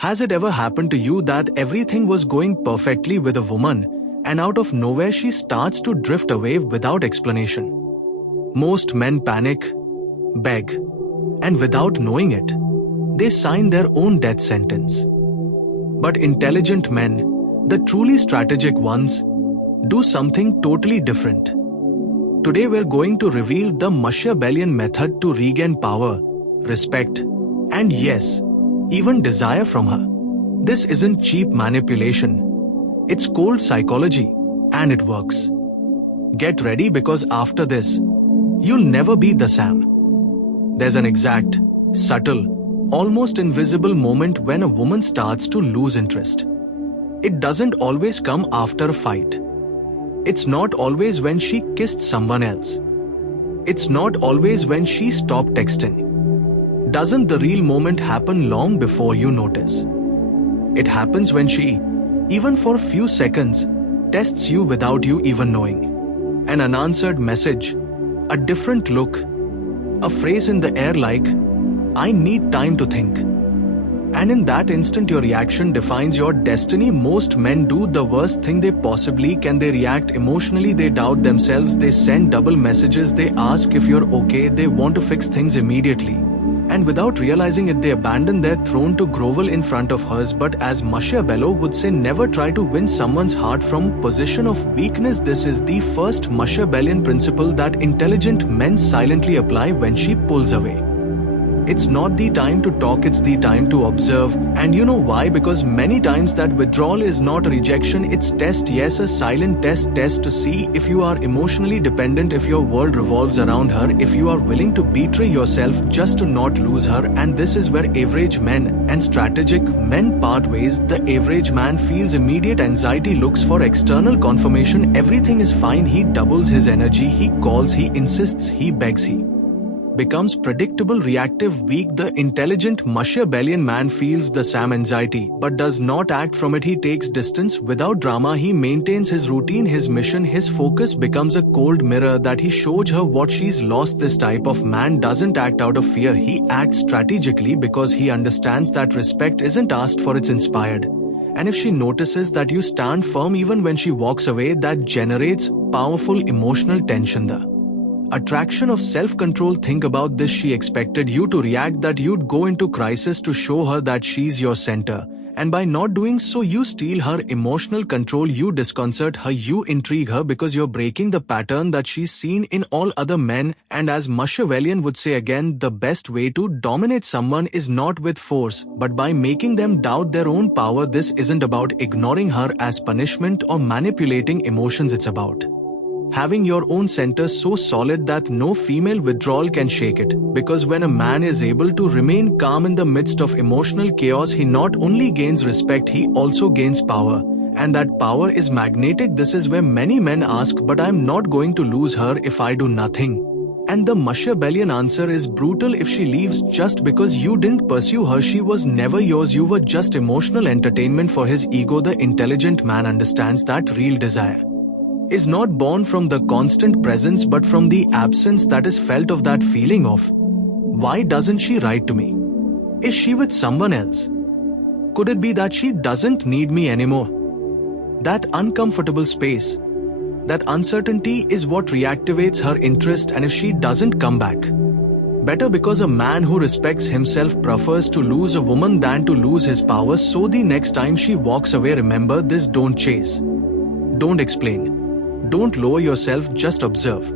Has it ever happened to you that everything was going perfectly with a woman, and out of nowhere she starts to drift away without explanation? Most men panic, beg, and without knowing it, they sign their own death sentence. But intelligent men, the truly strategic ones, do something totally different. Today we're going to reveal the Machiavellian method to regain power, respect, and yes, even desire from her. This isn't cheap manipulation. It's cold psychology, and it works. Get ready, because after this, you'll never be the same. There's an exact, subtle, almost invisible moment when a woman starts to lose interest. It doesn't always come after a fight. It's not always when she kissed someone else. It's not always when she stopped texting. Doesn't the real moment happen long before you notice? It happens when she, even for a few seconds, tests you without you even knowing. An unanswered message, a different look, a phrase in the air like, "I need time to think." And in that instant your reaction defines your destiny. Most men do the worst thing they possibly can. They react emotionally, they doubt themselves, they send double messages, they ask if you're okay, they want to fix things immediately. And without realizing it, they abandon their throne to grovel in front of hers. But as Machiavelli would say, never try to win someone's heart from position of weakness. This is the first Machiavellian principle that intelligent men silently apply when she pulls away. It's not the time to talk, it's the time to observe. And you know why? Because many times that withdrawal is not a rejection, it's test. Yes, a silent test to see if you are emotionally dependent, if your world revolves around her, if you are willing to betray yourself just to not lose her. And this is where average men and strategic men part ways. The average man feels immediate anxiety, looks for external confirmation. Everything is fine, he doubles his energy, he calls, he insists, he begs, he becomes predictable, reactive, weak. The intelligent Machiavellian man feels the same anxiety, but does not act from it. He takes distance without drama. He maintains his routine, his mission. His focus becomes a cold mirror that he shows her what she's lost. This type of man doesn't act out of fear. He acts strategically because he understands that respect isn't asked for, it's inspired. And if she notices that you stand firm even when she walks away, that generates powerful emotional tension. The attraction of self-control. Think about this. She expected you to react, that you'd go into crisis to show her that she's your center. And by not doing so, you steal her emotional control, you disconcert her, you intrigue her, because you're breaking the pattern that she's seen in all other men. And as Machiavellian would say again, the best way to dominate someone is not with force, but by making them doubt their own power. This isn't about ignoring her as punishment or manipulating emotions. It's about having your own center so solid that no female withdrawal can shake it. Because when a man is able to remain calm in the midst of emotional chaos, he not only gains respect, he also gains power. And that power is magnetic. This is where many men ask, but I'm not going to lose her if I do nothing. And the Machiavellian answer is brutal. If she leaves just because you didn't pursue her, she was never yours. You were just emotional entertainment for his ego. The intelligent man understands that real desire is not born from the constant presence, but from the absence that is felt of that feeling of, why doesn't she write to me? Is she with someone else? Could it be that she doesn't need me anymore? That uncomfortable space, that uncertainty is what reactivates her interest. And if she doesn't come back, better, because a man who respects himself prefers to lose a woman than to lose his power. So the next time she walks away, remember this: don't chase, don't explain, don't lower yourself, just observe,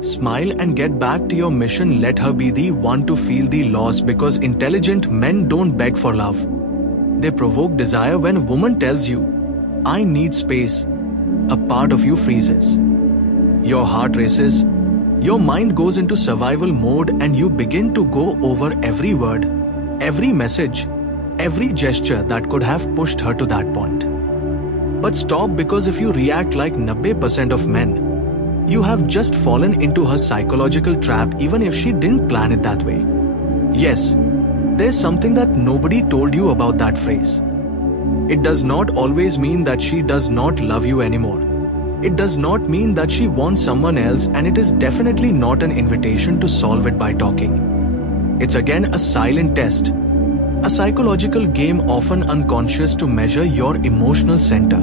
smile, and get back to your mission. Let her be the one to feel the loss, because intelligent men don't beg for love. They provoke desire. When a woman tells you, "I need space," a part of you freezes. Your heart races, your mind goes into survival mode, and you begin to go over every word, every message, every gesture that could have pushed her to that point. But stop, because if you react like 90% of men, you have just fallen into her psychological trap, even if she didn't plan it that way. Yes, there's something that nobody told you about that phrase. It does not always mean that she does not love you anymore. It does not mean that she wants someone else, and it is definitely not an invitation to solve it by talking. It's again a silent test, A psychological game often unconscious to measure your emotional center.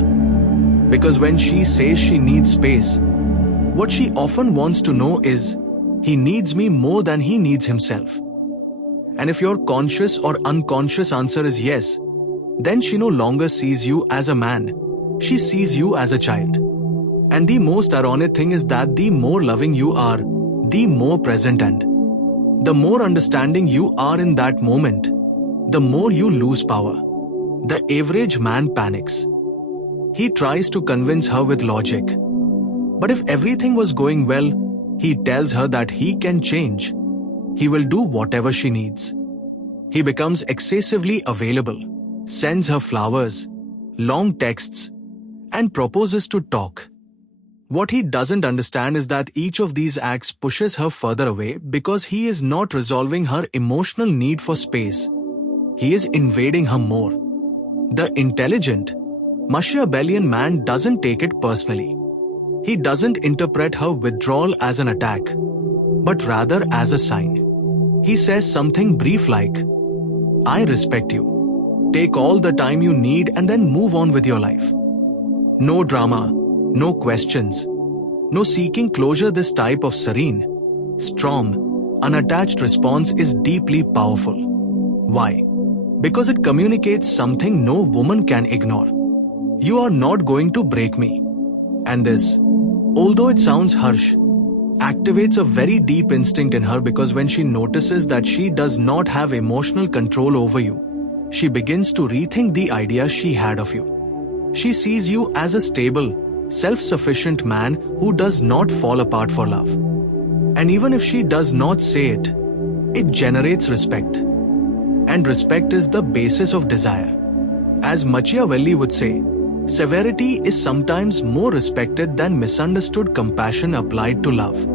Because when she says she needs space, what she often wants to know is, he needs me more than he needs himself. And if your conscious or unconscious answer is yes, then she no longer sees you as a man, she sees you as a child. And the most ironic thing is that the more loving you are, the more present and the more understanding you are in that moment, the more you lose power. The average man panics. He tries to convince her with logic. But if everything was going well, he tells her that he can change. He will do whatever she needs. He becomes excessively available, sends her flowers, long texts, and proposes to talk. What he doesn't understand is that each of these acts pushes her further away because he is not resolving her emotional need for space. He is invading her more. The intelligent, Machiavellian man doesn't take it personally. He doesn't interpret her withdrawal as an attack, but rather as a sign. He says something brief like, I respect you. Take all the time you need and then move on with your life. No drama, no questions, no seeking closure. This type of serene, strong, unattached response is deeply powerful. Why? Because it communicates something no woman can ignore. You are not going to break me. And this, although it sounds harsh, activates a very deep instinct in her because when she notices that she does not have emotional control over you, she begins to rethink the idea she had of you. She sees you as a stable, self-sufficient man who does not fall apart for love. And even if she does not say it, it generates respect. And respect is the basis of desire. As Machiavelli would say, severity is sometimes more respected than misunderstood compassion applied to love.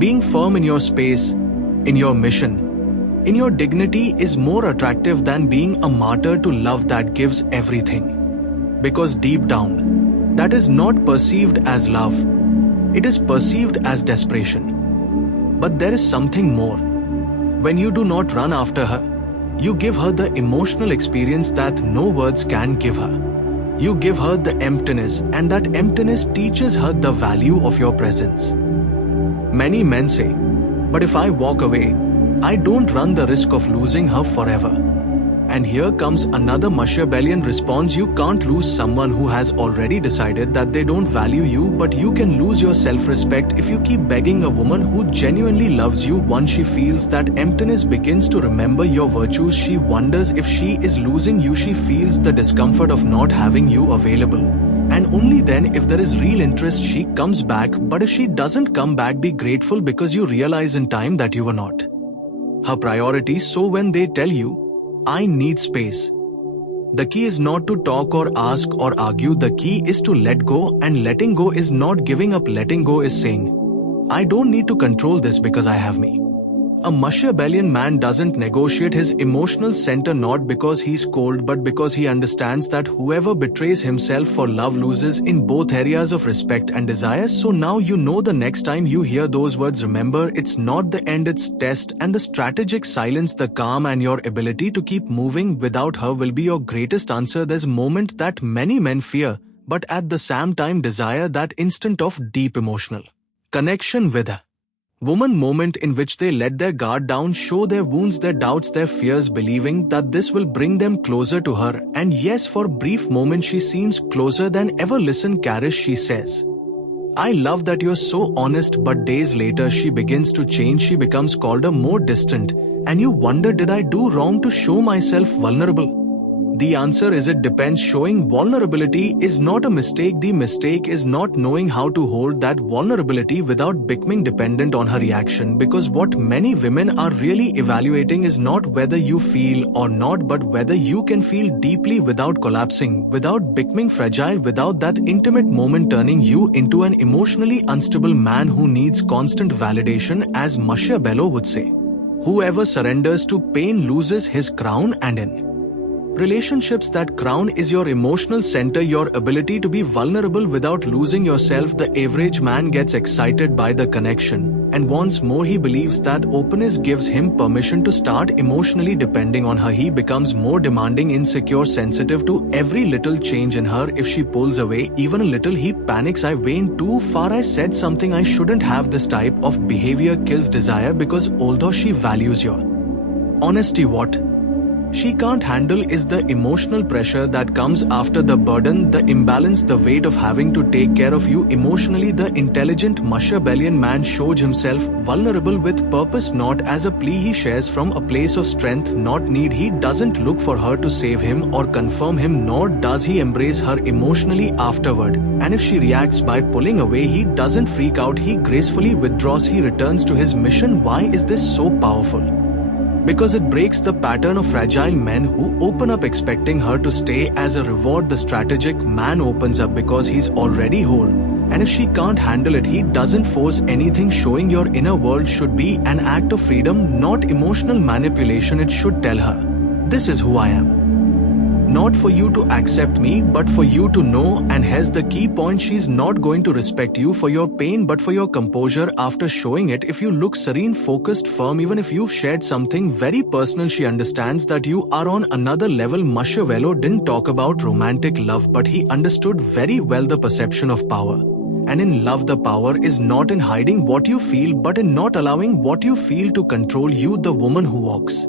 Being firm in your space, in your mission, in your dignity is more attractive than being a martyr to love that gives everything. Because deep down, that is not perceived as love, it is perceived as desperation. But there is something more. When you do not run after her, you give her the emotional experience that no words can give her. You give her the emptiness, and that emptiness teaches her the value of your presence. Many men say, but if I walk away, I don't run the risk of losing her forever. And here comes another Machiavellian response. You can't lose someone who has already decided that they don't value you, but you can lose your self-respect if you keep begging a woman who genuinely loves you. Once she feels that emptiness, begins to remember your virtues, she wonders if she is losing you. She feels the discomfort of not having you available. And only then, if there is real interest, she comes back. But if she doesn't come back, be grateful because you realize in time that you were not her priority. So when they tell you, I need space, the key is not to talk or ask or argue. The key is to let go, and letting go is not giving up. Letting go is saying, I don't need to control this because I have me. A Machiavellian man doesn't negotiate his emotional center not because he's cold but because he understands that whoever betrays himself for love loses in both areas of respect and desire. So now you know, the next time you hear those words, remember it's not the end, it's test, and the strategic silence, the calm, and your ability to keep moving without her will be your greatest answer. There's a moment that many men fear, but at the same time desire, that instant of deep emotional connection with her woman, moment in which they let their guard down, show their wounds, their doubts, their fears, believing that this will bring them closer to her. And yes, for a brief moment she seems closer than ever. Listen, Karish, she says, I love that you're so honest. But days later she begins to change. She becomes colder, more distant, and you wonder, did I do wrong to show myself vulnerable? The answer is, it depends. Showing vulnerability is not a mistake. The mistake is not knowing how to hold that vulnerability without becoming dependent on her reaction. Because what many women are really evaluating is not whether you feel or not, but whether you can feel deeply without collapsing, without becoming fragile, without that intimate moment turning you into an emotionally unstable man who needs constant validation. As Machiavelli would say, whoever surrenders to pain loses his crown, and in Relationships that crown is your emotional center, your ability to be vulnerable without losing yourself. The average man gets excited by the connection, and once more he believes that openness gives him permission to start emotionally depending on her. He becomes more demanding, insecure, sensitive to every little change in her. If she pulls away even a little, he panics. I went too far, I said something I shouldn't have. This type of behavior kills desire, because although she values your honesty, what she can't handle is the emotional pressure that comes after, the burden, the imbalance, the weight of having to take care of you emotionally. The intelligent Machiavellian man shows himself vulnerable with purpose, not as a plea. He shares from a place of strength, not need. He doesn't look for her to save him or confirm him, nor does he embrace her emotionally afterward. And if she reacts by pulling away, he doesn't freak out. He gracefully withdraws. He returns to his mission. Why is this so powerful? Because it breaks the pattern of fragile men who open up expecting her to stay as a reward. The strategic man opens up because he's already whole, and if she can't handle it, he doesn't force anything. Showing your inner world should be an act of freedom, not emotional manipulation. It should tell her, this is who I am. Not for you to accept me, but for you to know. And here's the key point: she's not going to respect you for your pain, but for your composure after showing it. If you look serene, focused, firm, even if you've shared something very personal, she understands that you are on another level. Machiavelli didn't talk about romantic love, but he understood very well the perception of power. And in love, the power is not in hiding what you feel, but in not allowing what you feel to control you. The woman who walks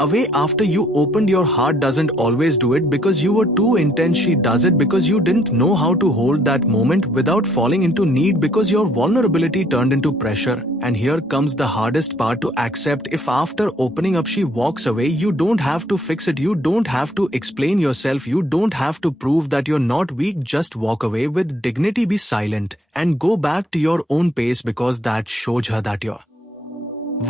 away after you opened your heart doesn't always do it because you were too intense. She does it because you didn't know how to hold that moment without falling into need, because your vulnerability turned into pressure. And here comes the hardest part to accept: if after opening up she walks away, you don't have to fix it, you don't have to explain yourself, you don't have to prove that you're not weak. Just walk away with dignity, be silent, and go back to your own pace, because that shows her that your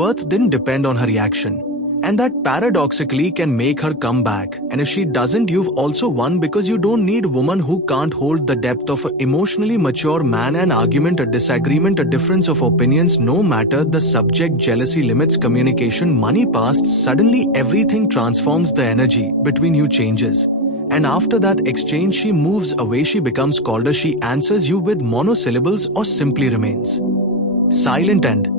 worth didn't depend on her reaction. And that paradoxically can make her come back. And if she doesn't, you've also won, because you don't need a woman who can't hold the depth of an emotionally mature man. An argument, a disagreement, a difference of opinions, no matter the subject, jealousy, limits, communication, money, past, suddenly everything transforms. The energy between you changes. And after that exchange, she moves away, she becomes colder, she answers you with monosyllables or simply remains silent. And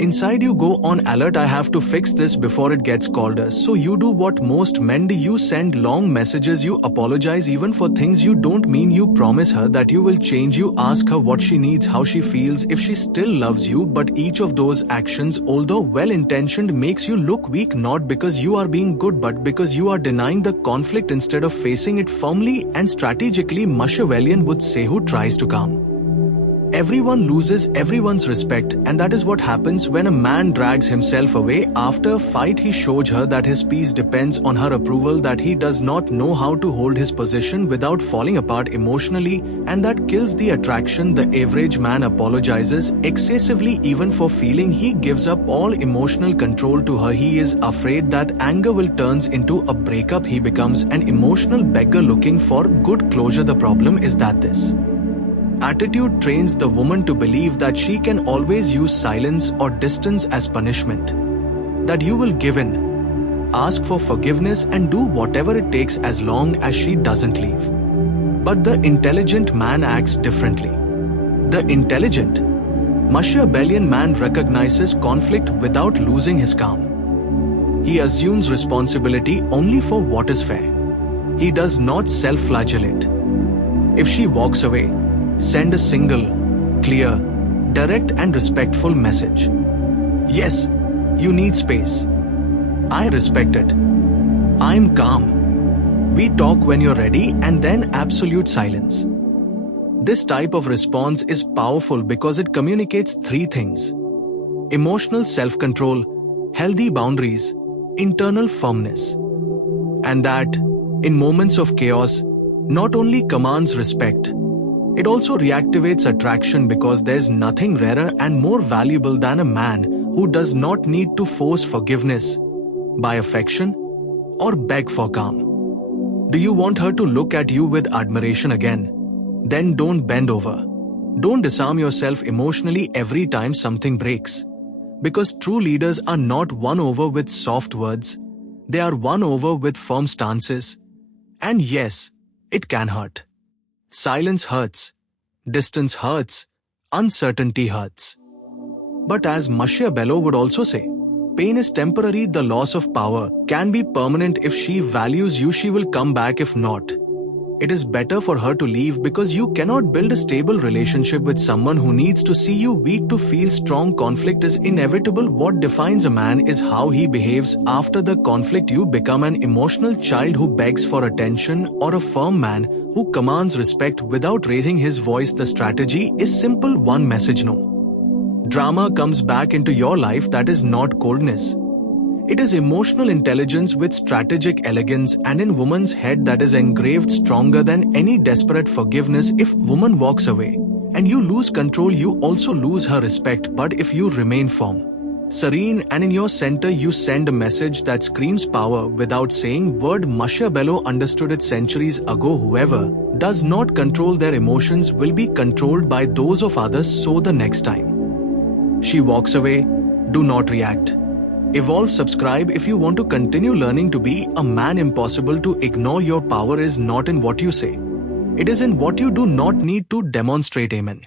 inside you go on alert: I have to fix this before it gets colder. So you do what most men do: you send long messages, you apologize even for things you don't mean, you promise her that you will change, you ask her what she needs, how she feels, if she still loves you. But each of those actions, although well-intentioned, makes you look weak, not because you are being good, but because you are denying the conflict instead of facing it firmly and strategically. Machiavellian would say, who tries to calm everyone loses everyone's respect. And that is what happens when a man drags himself away after a fight. He shows her that his peace depends on her approval, that he does not know how to hold his position without falling apart emotionally, and that kills the attraction. The average man apologizes excessively even for feeling. He gives up all emotional control to her. He is afraid that anger will turn into a breakup. He becomes an emotional beggar looking for good closure. The problem is that this attitude trains the woman to believe that she can always use silence or distance as punishment, that you will give in, ask for forgiveness, and do whatever it takes as long as she doesn't leave. But the intelligent man acts differently. The intelligent Machiavellian man recognizes conflict without losing his calm. He assumes responsibility only for what is fair. He does not self-flagellate. If she walks away, send a single, clear, direct and respectful message. Yes, you need space. I respect it. I'm calm. We talk when you're ready, and then absolute silence. This type of response is powerful because it communicates three things: emotional self-control, healthy boundaries, internal firmness. And that, in moments of chaos, not only commands respect, it also reactivates attraction, because there's nothing rarer and more valuable than a man who does not need to force forgiveness by affection or beg for calm. Do you want her to look at you with admiration again? Then don't bend over. Don't disarm yourself emotionally every time something breaks. Because true leaders are not won over with soft words. They are won over with firm stances. And yes, it can hurt. Silence hurts. Distance hurts. Uncertainty hurts. But as Machiavelli would also say, pain is temporary, the loss of power can be permanent. If she values you, she will come back. If not, it is better for her to leave, because you cannot build a stable relationship with someone who needs to see you weak to feel strong. Conflict is inevitable. What defines a man is how he behaves after the conflict. You become an emotional child who begs for attention, or a firm man who commands respect without raising his voice. The strategy is simple: one message, no. Drama comes back into your life. That is not coldness. It is emotional intelligence with strategic elegance, and in woman's head that is engraved stronger than any desperate forgiveness. If woman walks away and you lose control, you also lose her respect. But if you remain firm, serene, and in your center, you send a message that screams power without saying word. Machiavelli understood it centuries ago. Whoever does not control their emotions will be controlled by those of others. So the next time she walks away, do not react. Evolve. Subscribe if you want to continue learning to be a man. Impossible to ignore. Your power is not in what you say. It is in what you do not need to demonstrate. Amen.